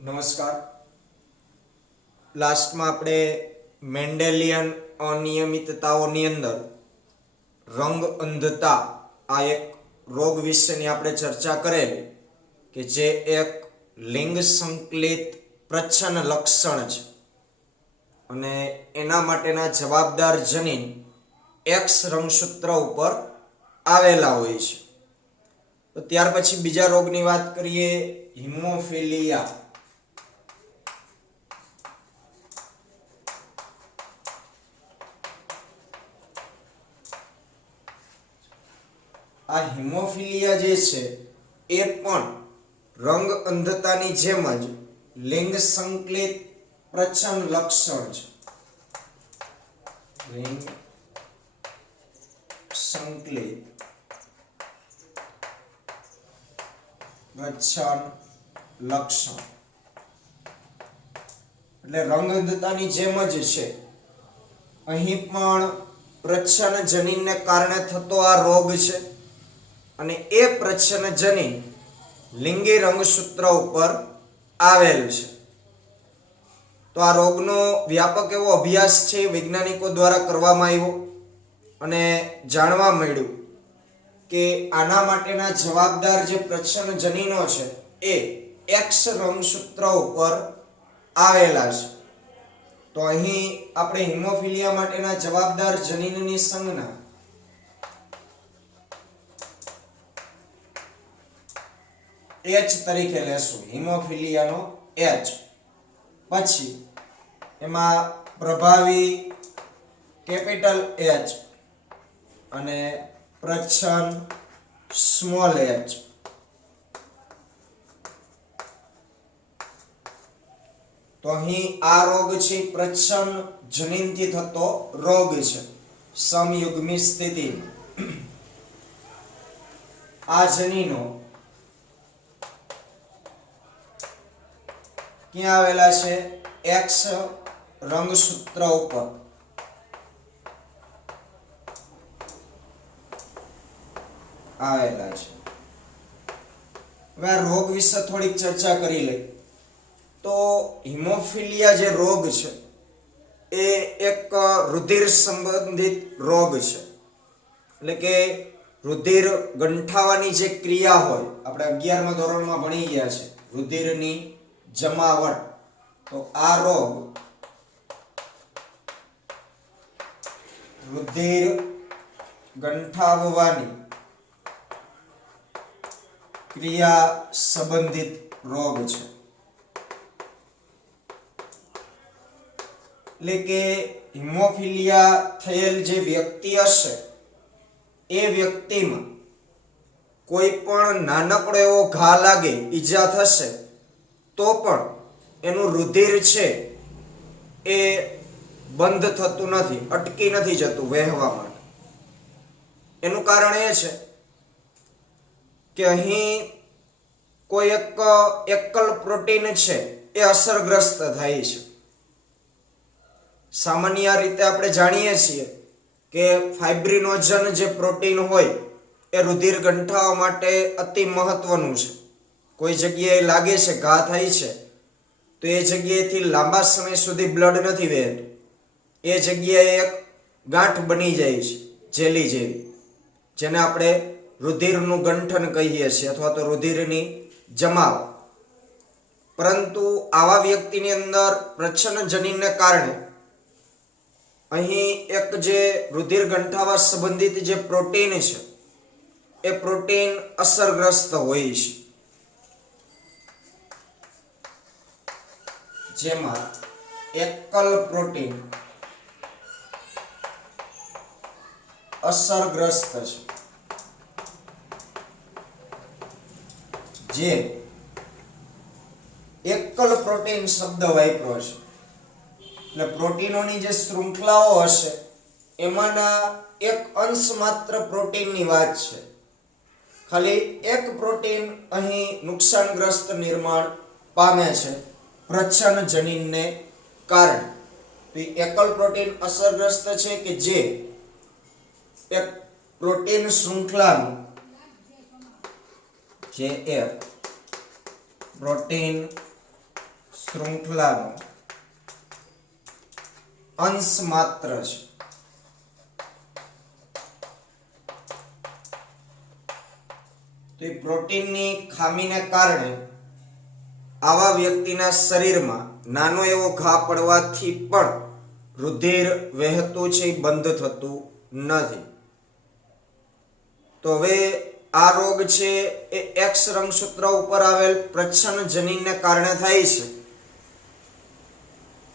નમસ્કાર. લાસ્ટમાં આપણે મેન્ડેલિયન અનિયમિતતાઓની અંદર રંગ અંધતા આ એક રોગ વિશેની આપણે ચર્ચા કરેલી કે જે એક લિંગ સંકલિત પ્રચ્છન્ન લક્ષણ છે અને એના માટેના જવાબદાર જનીન એક્સ રંગસૂત્ર ઉપર આવેલા હોય છે. તો ત્યાર પછી બીજા રોગની વાત કરીએ, હિમોફિલિયા. આ હિમોફિલિયા જે છે એ પણ રંગ અંધતાની જેમ જ લિંગ સંકલિત પ્રચ્છન્ન લક્ષણ છે. લિંગ સંકલિત પ્રચ્છન્ન લક્ષણ એટલે રંગ અંધતાની જેમ જ છે. અહીં પણ પ્રચ્છન્ન જનીનને કારણે થતો આ રોગ છે અને એ પ્રચ્છન્ન જનીન લિંગી રંગસૂત્ર ઉપર આવેલ છે. તો આ રોગનો વ્યાપક એવો અભ્યાસ છે વૈજ્ઞાનિકો દ્વારા કરવામાં આવ્યો અને જાણવા મળ્યું કે આના માટેના જવાબદાર જે પ્રચ્છન્ન જનીનો છે એ એક્સ રંગસૂત્ર ઉપર આવેલા છે. તો અહીં આપણે હિમોફિલિયા માટેના જવાબદાર જનીનની સંજ્ઞા H તરીકે લેશું, હિમોફિલિયાનો H. પછી એમાં પ્રભાવી કેપિટલ H અને પ્રચ્છન્ન સ્મોલ h. તો અહીં આ રોગ છે પ્રચ્છન્ન જનીનથી થતો રોગ છે, સમયુગ્મી સ્થિતિ. આ જનીનો ક્યાં આવેલા છે? એક્સ રંગસૂત્ર ઉપર. આવેલા છે. હવે આ રોગ વિશે થોડીક ચર્ચા કરી લઈ. તો હિમોફિલિયા જે રોગ છે એ એક રુધિર સંબંધિત રોગ છે. એટલે કે રુધિર ગંઠાવાની જે ક્રિયા હોય, આપણે 11મા ધોરણમાં ભણી ગયા છે, રુધિરની જમાવટ. તો આ રોગ રુધિર ગંઠાવવાની ક્રિયા સંબંધિત રોગ છે. એટલે કે હિમોફિલિયા થયેલ જે વ્યક્તિ હશે એ વ્યક્તિમાં કોઈ પણ નાનકડો એવો ઘા લાગે, ઈજા થશે, તો પણ એનું રુધિર છે એ બંધ થતું નથી, અટકી નથી જતું વહેવા માટે. એનું કારણ એ છે કે અહીં કોઈ એક એકલ પ્રોટીન છે એ અસરગ્રસ્ત થાય છે. સામાન્ય રીતે આપણે જાણીએ છીએ કે ફાઇબ્રિનોજન જે પ્રોટીન હોય એ રુધિર ગંઠાવા માટે અતિ મહત્વનું છે. કોઈ જગ્યાએ લાગે છે, ઘા થાય છે, તો એ જગ્યાએથી લાંબા સમય સુધી બ્લડ નથી વહેતું. એ જગ્યાએ એક ગાંઠ બની જાય છે, જેલી જેવી, જેને આપણે રુધિરનું ગંઠન કહીએ છીએ અથવા તો રુધિરની જમાવ. પરંતુ આવા વ્યક્તિની અંદર પ્રચ્છન્ન જનીનને કારણે અહીં એક જે રુધિર ગંઠાવા સંબંધિત જે પ્રોટીન છે એ પ્રોટીન અસરગ્રસ્ત હોય છે. જેમાં એકલ પ્રોટીન અસરગ્રસ્ત છે. જે એકલ પ્રોટીન શબ્દ વાપર્યો છે એટલે પ્રોટીનોની જે શૃંખલાઓ હશે એમાંના એક અંશ માત્ર પ્રોટીનની વાત છે. ખાલી એક પ્રોટીન અહીં નુકસાનગ્રસ્ત નિર્માણ પામે છે પ્રચ્છન્ન જનીનને કારણે. તો એકલ પ્રોટીન અસરગ્રસ્ત છે કે જે એક પ્રોટીન શૃંખલાનું જે એક પ્રોટીન શૃંખલાનો અંશ માત્ર છે. તો એ પ્રોટીનની ખામીને કારણે આવા વ્યક્તિના શરીરમાં નાનો એવો ઘા પડવાથી પણ રુધિર વહેતું છે બંધ થતું નથી. તો હવે આ રોગ છે એ એક્સ રંગસૂત્ર ઉપર આવેલ પ્રચ્છન્ન જનીનને કારણે થાય છે.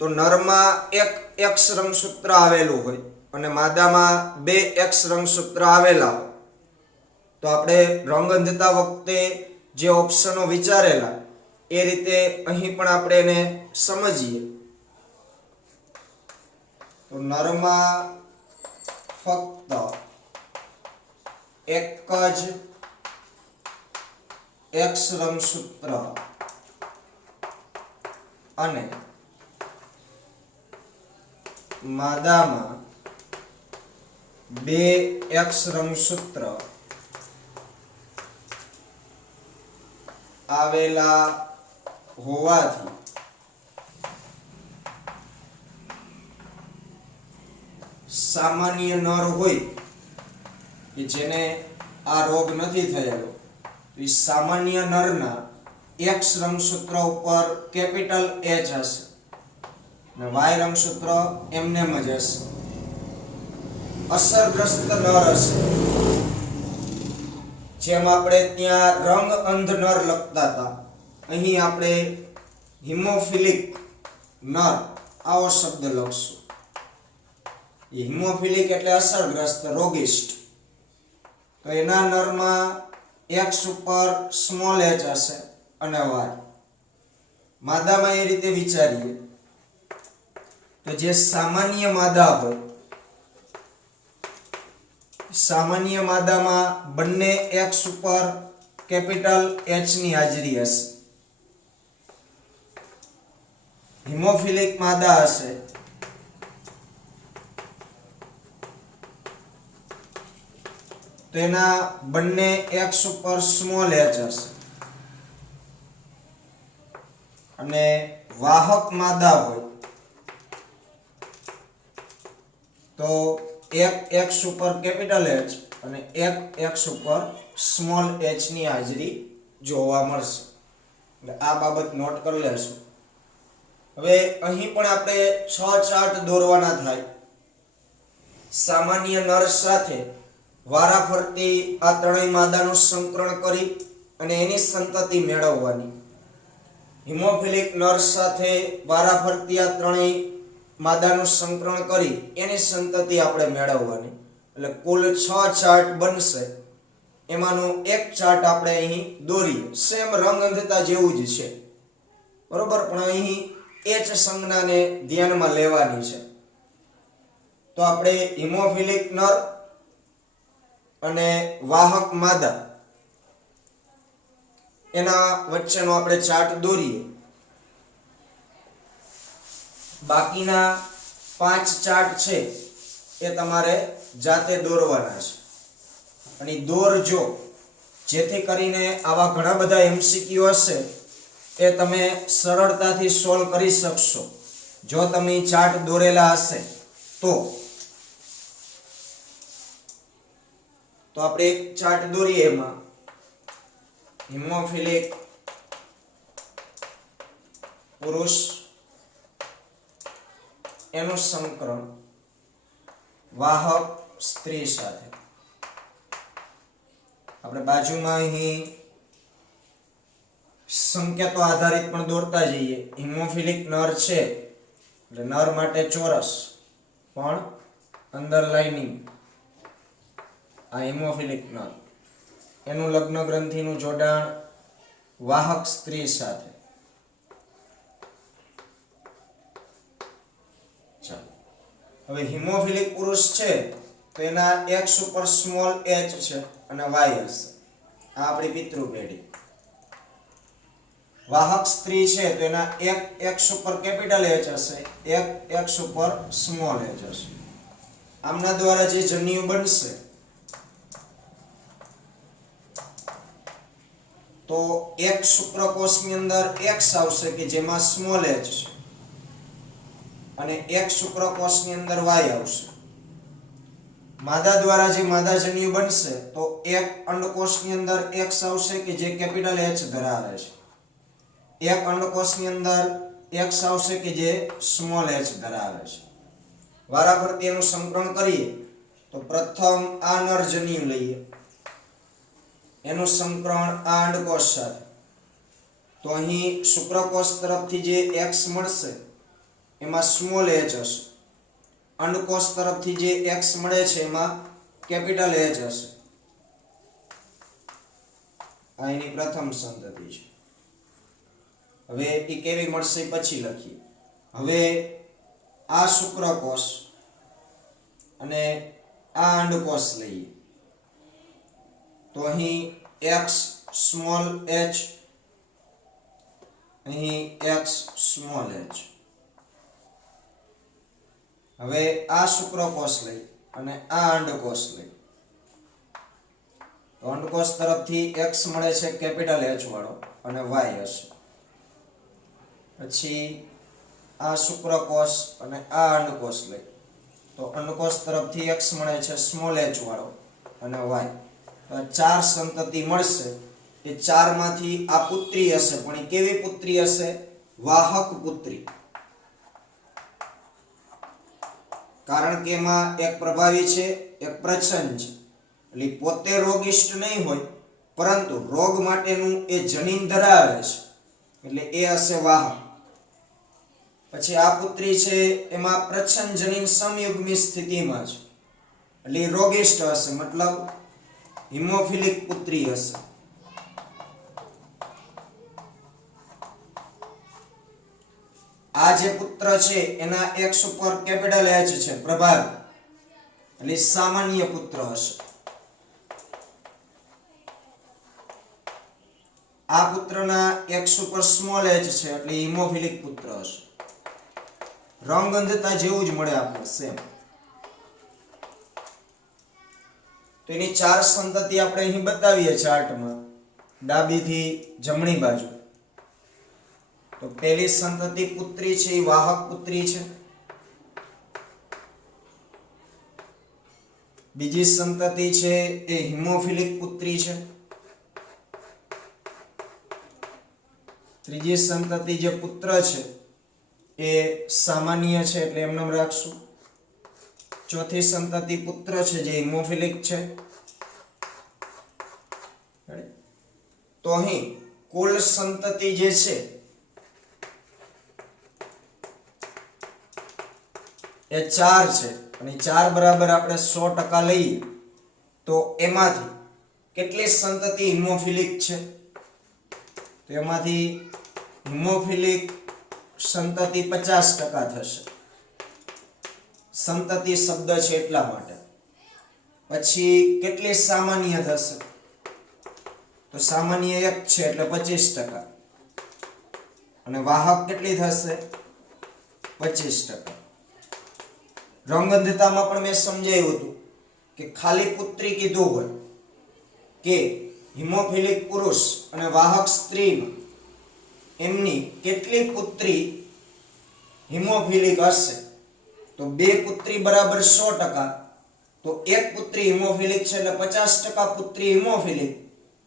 તો નરમાં એક એક્સ રંગસૂત્ર આવેલું હોય અને માદામાં બે એક્સ રંગસૂત્ર આવેલા હોય. તો આપણે રંગ અંધતા વખતે જે ઓપ્શનો વિચારેલા એ રીતે અહીં પણ આપણે એને સમજીએ. તો નરમાં ફક્ત એક જ એક્સ રંગસૂત્ર અને માદામાં બે એક્સ રંગસૂત્ર આવેલા હોવાથી સામાન્ય નર હોય કે જેને આ રોગ નથી થયેલો, એ સામાન્ય નરના એક્સ રંગસૂત્ર ઉપર કેપિટલ એચ હશે અને વાય રંગસૂત્ર એમનેમ જ હશે. અસરગ્રસ્ત નર હશે, જેમ આપણે ત્યાં રંગ અંધ નર લખતા હતા, અહીં આપણે હિમોફિલિક નર આવો શબ્દ લખશું. હિમોફિલિક એટલે અસરગ્રસ્ત, રોગિષ્ટ. તો એના નરમાં એક્સ ઉપર સ્મોલ એચ હશે અને વાય. માદામાં એ રીતે વિચારીએ તો જે સામાન્ય માદા હોય, સામાન્ય માદામાં બંને એક્સ ઉપર કેપિટલ એચ ની હાજરી હશે. હિમોફિલિક માદા હશે તો એના બંને એક્સ ઉપર સ્મોલ એચ હશે. અને વાહક માદા હોય તો એક એક્સ ઉપર કેપિટલ એચ અને એક એક્સ ઉપર સ્મોલ એચ ની હાજરી જોવા મળશે. એટલે આ બાબત નોટ કરી લેશું. હવે અહીં પણ આપણે 6 ચાર્ટ દોરવાના થાય. સામાન્ય નર સાથે વારાફરતી આ ત્રણેય માદાનું સંકરણ કરી અને એની સંતતિ મેળવવાની. હિમોફિલિક નર સાથે વારાફરતી આ ત્રણેય માદાનું સંકરણ કરી એની સંતતિ આપણે મેળવવાની. એટલે કુલ 6 ચાર્ટ બનશે. એમાંનો એક ચાર્ટ આપણે અહીં દોરીએ. સેમ રંગ અંધતા જેવું જ છે, બરોબર, પણ અહીં એચ સંજ્ઞાને ધ્યાનમાં લેવાની છે. તો આપણે હિમોફિલિક નર અને વાહક માદા એના વચ્ચેનો આપણે ચાર્ટ દોરીએ. બાકીના 5 ચાર્ટ છે એ તમારે જાતે દોરવાના છે. અને દોરજો, જેથી કરીને આવા ઘણા બધા MCQ હશે એ તમે સરળતાથી સોલ્વ કરી શકશો જો તમે ચાર્ટ દોરેલા હશે તો. તો આપણે એક ચાર્ટ દોરીએ. એમાં હિમોફિલિક પુરુષ એનું સંકરણ વાહક સ્ત્રી સાથે. આપણે બાજુમાં અહીં સંકેતો આધારિત પણ દોરતા જઈએ. હિમોફિલિક નર છે એટલે નર માટે ચોરસ, પણ અંદર લાઇનિંગ. આ હિમોફિલિક નર, એનું લગ્ન ગ્રંથિનું જોડાણ વાહક સ્ત્રી સાથે. હવે હિમોફિલિક પુરુષ છે તો એના એક્સ ઉપર સ્મોલ એચ છે અને વાય હશે. આ આપણી પિતૃ પેઢી. વાહક સ્ત્રી છે તો એના એક એક્સ ઉપર કેપિટલ એચ હશે, એક એક્સ ઉપર સ્મોલ એચ હશે. આમના દ્વારા જે જન્યુ બનશે તો એક શુક્રકોષની અંદર X આવશે કે જેમાં સ્મોલ h છે અને એક શુક્રકોષની અંદર Y આવશે. માદા દ્વારા જે માદાજન્યુ બનશે તો એક અંડકોષની અંદર X આવશે કે જે કેપિટલ H ધરાવે છે, એક અંડકોષની અંદર X આવશે કે જે સ્મોલ h ધરાવે છે. વારાફરતી એનું સંકરણ કરીએ તો પ્રથમ આ નરજન્યુ લઈએ, એનું સંકરણ આ અંડકોષ સાથે, તો અહીં શુક્રકોષ તરફથી જે X મળશે એમાં સ્મોલ h હશે, અંડકોષ તરફથી જે X મળે છે એમાં કેપિટલ H હશે. આ એની પ્રથમ સંતતિ છે. હવે એ કેવી મળશે પછી લખીએ. હવે આ શુક્રકોષ અને આ અંડકોષ લઈએ તો અહીં X સ્મોલ h, અહીં X સ્મોલ h. હવે આ શુક્રકોષ લઈ અને આ અંડકોષ લઈ તો અંડકોષ તરફથી X મળે છે કેપિટલ H વાળો અને Y હશે. પછી આ શુક્રકોષ અને આ અંડકોષ લઈ તો અંડકોષ તરફથી X મળે છે સ્મોલ h વાળો અને Y. તો ચાર સંતતિ મળશે. એ ચાર માંથી આ પુત્રી હશે, પણ એ કેવી પુત્રી હશે? વાહક પુત્રી. કારણ કે એમાં એક પ્રભાવી છે, એક પ્રચ્છન્ન છે, એટલે પોતે રોગિષ્ટ નહીં હોય પરંતુ રોગ માટેનું એ જનીન ધરાવે છે, એટલે એ હશે વાહક. પછી આ પુત્રી છે એમાં પ્રચ્છન્ન જનીન સમયુગ્મી સ્થિતિમાં છે, એટલે રોગિષ્ટ હશે, મતલબ હિમોફિલિક પુત્રી હશે. આ જે પુત્ર છે એના X ઉપર કેપિટલ H છે, પ્રભાવ, એટલે સામાન્ય પુત્ર હશે. આ પુત્રના X ઉપર સ્મોલ h છે, એટલે હિમોફિલિક પુત્ર હશે. રંગ અંધતા જેવું જ મળે આપણે સેમ. તો એની ચાર સંતતિ આપણે અહીં બતાવીએ ચાર્ટમાં, ડાબીથી જમણી બાજુ. તો પહેલી સંતતિ પુત્રી છે એ વાહક પુત્રી છે, બીજી સંતતિ છે એ હિમોફિલિક પુત્રી છે, ત્રીજી સંતતિ જે પુત્ર છે એ સામાન્ય છે એટલે એમ નામ રાખશું, ચોથી સંતતિ પુત્ર છે જે હિમોફિલિક છે. તો અહીં કુલ સંતતિ જે છે એ 4 છે અને 4 બરાબર આપણે 100% લઈએ તો એમાંથી કેટલી સંતતિ હિમોફિલિક છે? તો એમાંથી હિમોફિલિક સંતતિ 50% થશે. સંતતિ શબ્દ છે એટલા માટે. પછી કેટલી સામાન્ય થશે? તો સામાન્ય 1 છે એટલે 25%. અને વાહક કેટલી થશે? 25%. રંગઅંધતામાં પણ મેં સમજાવ્યું હતું કે ખાલી પુત્રી કીધું હોય કે હિમોફિલિક પુરુષ અને વાહક સ્ત્રીમાં એમની કેટલી પુત્રી હિમોફિલિક હશે, તો 2 પુત્રી બરાબર 100%, તો 1 પુત્રી હિમોફિલિક છે એટલે 50% પુત્રી હિમોફિલિક,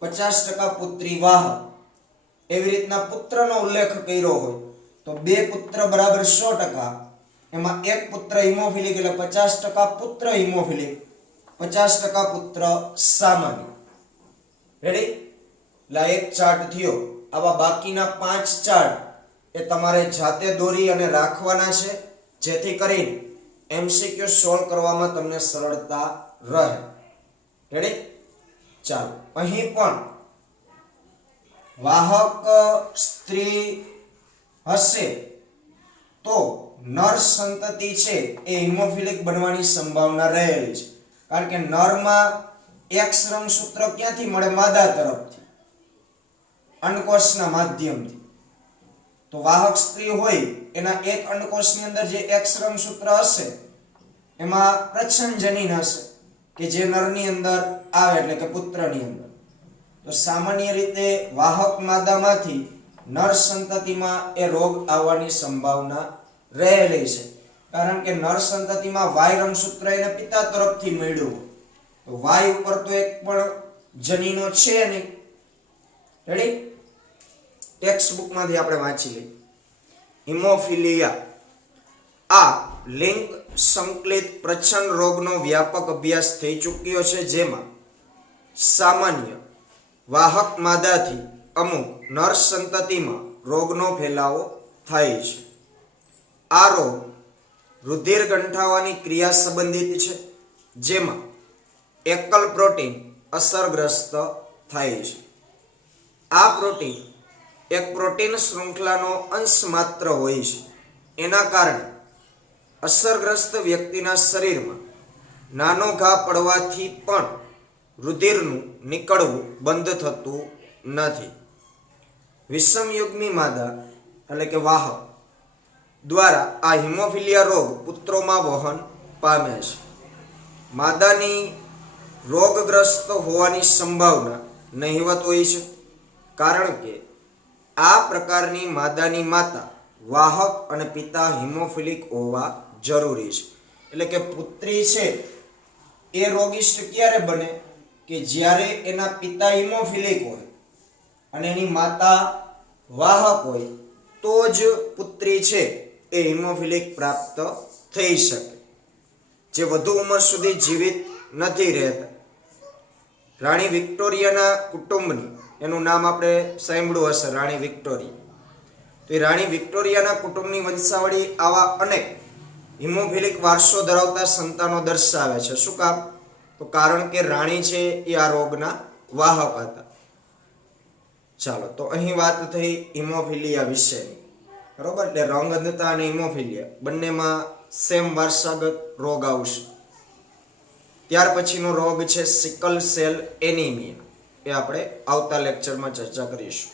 50% પુત્રી વાહક. એવી રીતના પુત્રનો ઉલ્લેખ કર્યો હોય તો 2 પુત્ર બરાબર 100%, એમાં 1 પુત્ર હિમોફિલિક એટલે 50% પુત્ર હિમોફિલિક, 50% પુત્ર સામાન્ય. રેડી? એટલે એક ચાર્ટ થયો. આવા બાકીના 5 ચાર્ટ એ તમારે જાતે દોરી અને રાખવાના છે, જેથી કરીને MCQ સોલ્વ કરવામાં તમને સરળતા રહે. રેડી? ચાલો, અહીં પણ વાહક સ્ત્રી હશે તો નર સંતતિ છે એ હિમોફિલિક બનવાની સંભાવના રહેલી છે, કારણ કે નરમાં X રંગસૂત્ર ક્યાંથી મળે? માદા તરફથી, અંડકોષના માધ્યમથી. તો વાહક સ્ત્રી હોય એના એક અંડકોષની અંદર જે X રંગસૂત્ર હશે એમાં પ્રચ્છન્ન જનીન હશે કે જે નરની અંદર આવે એટલે કે પુત્રની અંદર. તો સામાન્ય રીતે વાહક માદામાંથી નર સંતતિમાં એ રોગ આવવાની સંભાવના રહેલી છે, કારણ કે નર સંતતિમાં વાય રંગસૂત્ર એને પિતા તરફથી મળ્યું, તો વાય ઉપર તો એક પણ જનીનો છે નહીં. રેડી? ટેક્સ્ટ બુકમાંથી આપણે વાંચી લઈએ. હિમોફિલિયા આ લિંગ સંકલિત પ્રચ્છન્ન રોગનો વ્યાપક અભ્યાસ થઈ ચૂક્યો છે, જેમાં સામાન્ય વાહક માદાથી અમુક નર સંતતિમાં રોગનો ફેલાવો થાય છે. આ રોગ રુધિર ગંઠાવાની ક્રિયા સંબંધિત છે, જેમાં એકલ પ્રોટીન અસરગ્રસ્ત થાય છે. આ પ્રોટીન એક પ્રોટીન શૃંખલાનો અંશ માત્ર હોય છે. એના કારણે અસરગ્રસ્ત વ્યક્તિના શરીરમાં નાનો ઘા પડવાથી પણ રુધિરનું નીકળવું બંધ થતું નથી. વિષમયુગ્મી માદા એટલે કે વાહક દ્વારા આ હિમોફિલિયા રોગ પુત્રોમાં વહન પામે છે. માદાની રોગગ્રસ્ત હોવાની સંભાવના નહિવત હોય છે, કારણ કે આ પ્રકારની માદાની માતા વાહક અને પિતા હિમોફિલિક હોવા જરૂરી છે. એટલે કે પુત્રી છે એ રોગિષ્ટ ક્યારે બને કે જ્યારે એના પિતા હિમોફિલિક હોય અને એની માતા વાહક હોય, તો જ પુત્રી છે એ હિમોફિલિક પ્રાપ્ત થઈ શકે. જે વધુ ઉંમર સુધી જીવિત નથી રહેતા. રાણી વિક્ટોરિયાના કુટુંબની, એનું નામ આપણે સાંભળ્યું હશે, રાણી વિક્ટોરિયા. તો એ રાણી વિક્ટોરિયાના કુટુંબની વંશાવળી આવા અનેક હિમોફિલિક વારસો ધરાવતા સંતાનો દર્શાવે છે. શું કામ? તો કારણ કે રાણી છે એ આ રોગના વાહક હતા. ચાલો, તો અહીં વાત થઈ હિમોફિલિયા વિશેની, બરોબર? એટલે રંગ અંધતા અને હિમોફિલિયા બંનેમાં સેમ વારસાગત રોગ આવશે. ત્યાર પછીનો રોગ છે સિકલ સેલ એનિમિયા. એ આપણે આવતા લેક્ચરમાં ચર્ચા કરીશું.